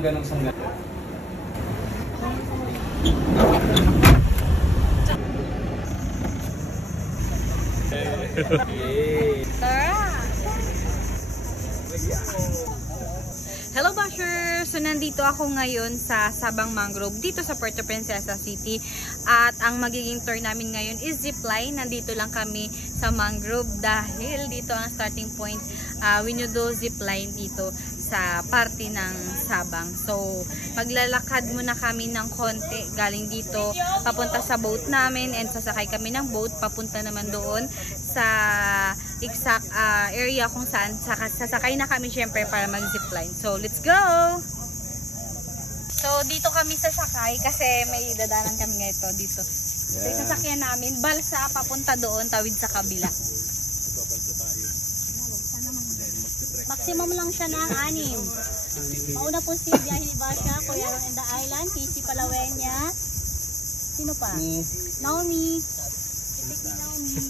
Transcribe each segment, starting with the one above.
ng ganong sangga. Hello Bashers! So nandito ako ngayon sa Sabang Mangrove dito sa Puerto Princesa City at ang magiging tour namin ngayon is zipline. Nandito lang kami sa Mangrove dahil dito ang starting point. Winudo zipline dito sa parte ng Sabang. So maglalakad muna kami ng konti galing dito papunta sa boat namin and sasakay kami ng boat papunta naman doon sa exact area kung saan sasakay na kami syempre para mag-zipline. So, let's go! So, dito kami sasakay kasi may dadanan kami ngayon dito. So, yung sasakyan namin, balsa, papunta doon, tawid sa kabila. Maximum lang siya ng 6. Mauna po si Biyahe ni Basha, Kuya in the Island, Casey Palawenya. Sino pa? Naomi. Naomi.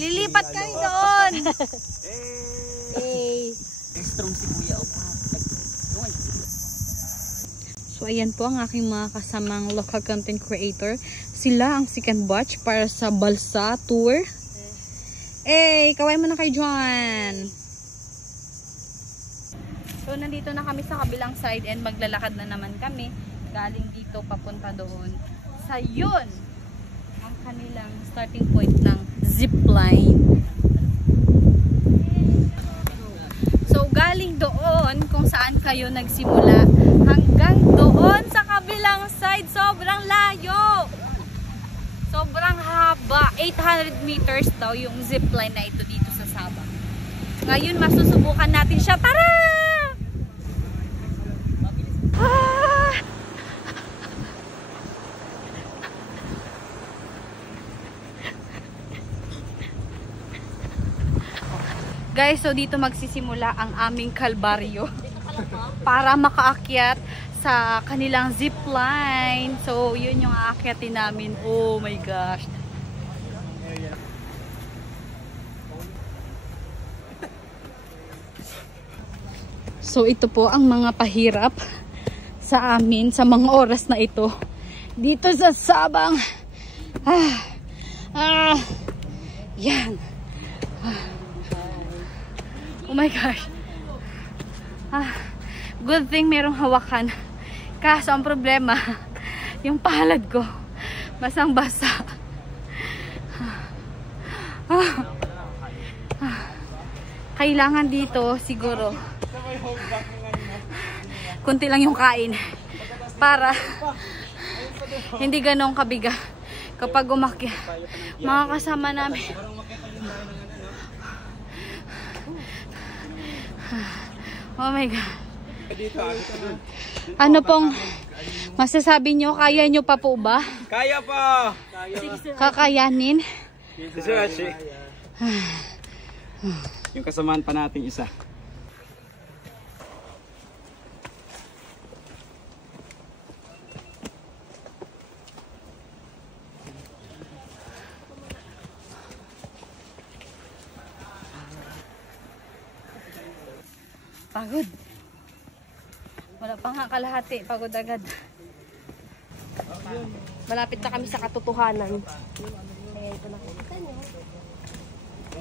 Lilipat kayo doon! Hey! Strong si Kuya Opa. So ayan po ang aking mga kasamang local content creator. Sila ang second batch para sa Balsa Tour. Eh, kaway mo na kay John! So nandito na kami sa kabilang side and maglalakad na naman kami. Galing dito papunta doon. Sa yun! Ang kanilang starting point ng zipline. So galing doon kung saan kayo nagsimula hanggang doon sa kabilang side, sobrang layo, sobrang haba, 800 meters daw yung zipline na ito dito sa Sabang. Ngayon masusubukan natin siya. Tara! Guys, so dito magsisimula ang aming kalbaryo para makaakyat sa kanilang zipline. So, yun yung aakyatin namin. Oh my gosh. So, ito po ang mga pahirap sa amin sa mga oras na ito. Dito sa Sabang. Yan. Oh my gosh. Good thing merong hawakan. Kaso ang problema, yung palad ko basang-basa. Kailangan dito siguro kunti lang yung kain para hindi ganong kabiga kapag umakyat. Mga kasama namin. Oh my God. Ano pong masasabi nyo? Kaya nyo pa po ba? Kaya pa! Kakayanin? Yung kasamaan pa natin isa. Pagod. Wala pa nga kalahati. Pagod agad. Malapit na kami sa katotohanan. Kaya ito nakikita nyo.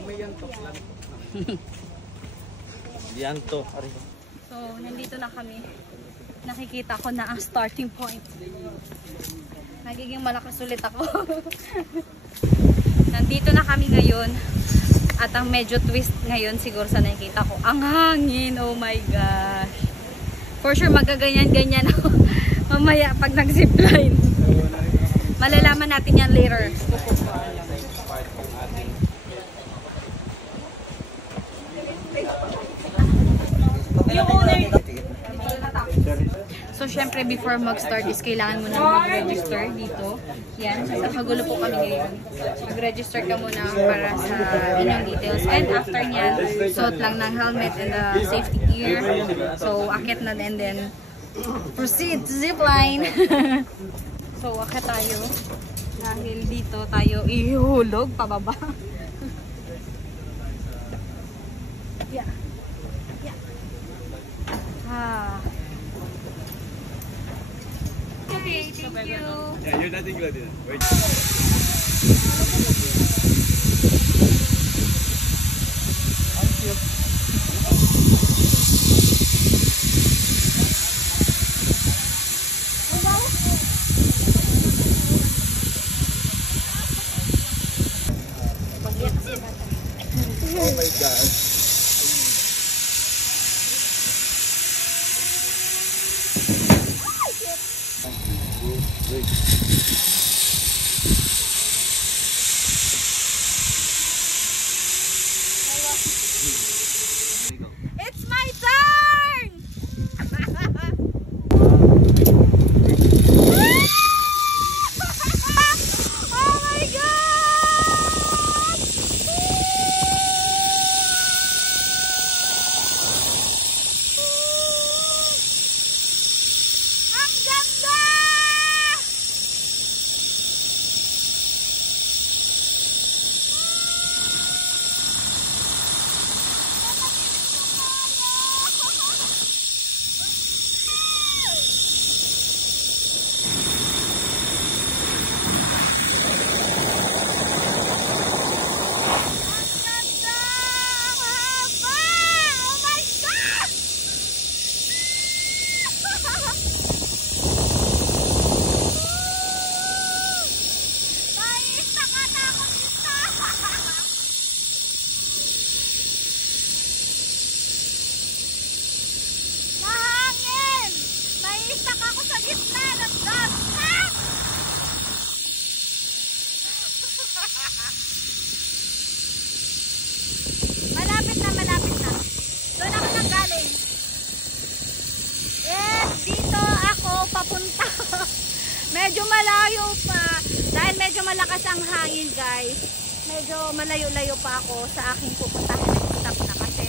May yanto lang. Yanto. So, nandito na kami. Nakikita ko na ang starting point. Nagiging malakas ulit ako. Nandito na kami ngayon. At ang medyo twist ngayon siguro sa nakikita ko, ang hangin. Oh my gosh. For sure magaganyan-ganyan ako mamaya pag nag-zipline. Malalaman natin yan later. So syempre before mag-start is kailangan mo na mag-register dito. Yan, magulo po kami ngayon. Mag-register ka muna para sa inyong details. And after nyan, suot lang ng helmet and the safety gear. So akit na and then proceed to zipline. So akit tayo. Dahil dito tayo ihulog pababa. Yeah. Yeah. Ah. Okay, thank you. Yeah, you're not included. Wait. Oh my God. It's my turn! Oh my God! Ang ganda! Malapit na, malapit na. Doon ako nanggaling. Yes, dito ako papunta. Medyo malayo pa. Dahil medyo malakas ang hangin, guys. Medyo malayo-layo pa ako sa aking pupuntahan. Stop na kasi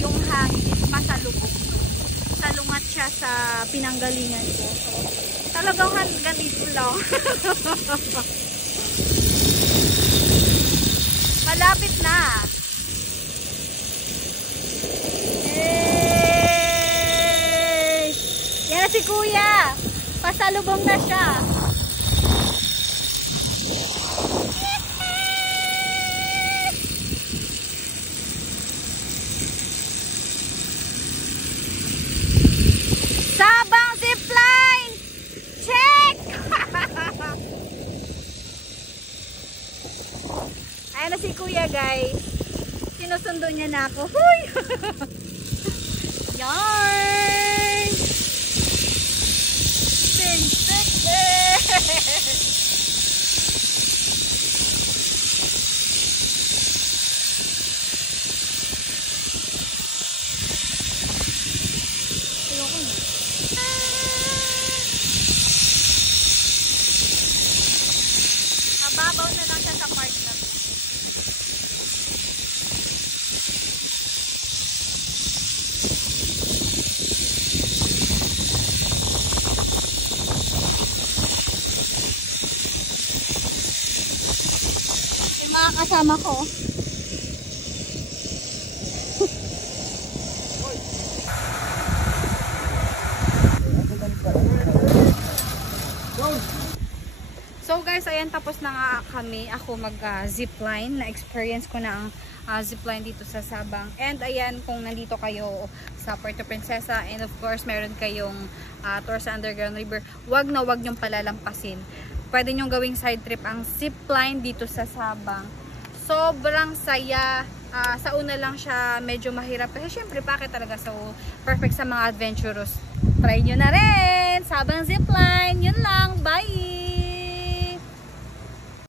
yung hangin is masalubog. Salungat siya sa pinanggalingan ko. So, talagang ganito lang. Malapit na. Yay! Yan na si Kuya. Pasalubong na siya. Sabang zipline! Check! Ayan na si Kuya, guys. Sinusundo niya na ako. Huy! Yarn! Sing, sing, ayoko na. Mababaw na lang siya sa part na to. Yung mga kasama ko. So guys, ayan, tapos na nga kami. Ako mag-zipline. Na-experience ko na ang zipline dito sa Sabang. And ayan, kung nandito kayo sa Puerto Princesa and of course, meron kayong tour sa Underground River, wag na wag nyong palalampasin. Pwede nyong gawing side trip ang zipline dito sa Sabang. Sobrang saya. Sa una lang siya medyo mahirap. Kasi syempre, bakit talaga? So, perfect sa mga adventurous. Try nyo na rin! Sabang zipline! Yun lang! Bye!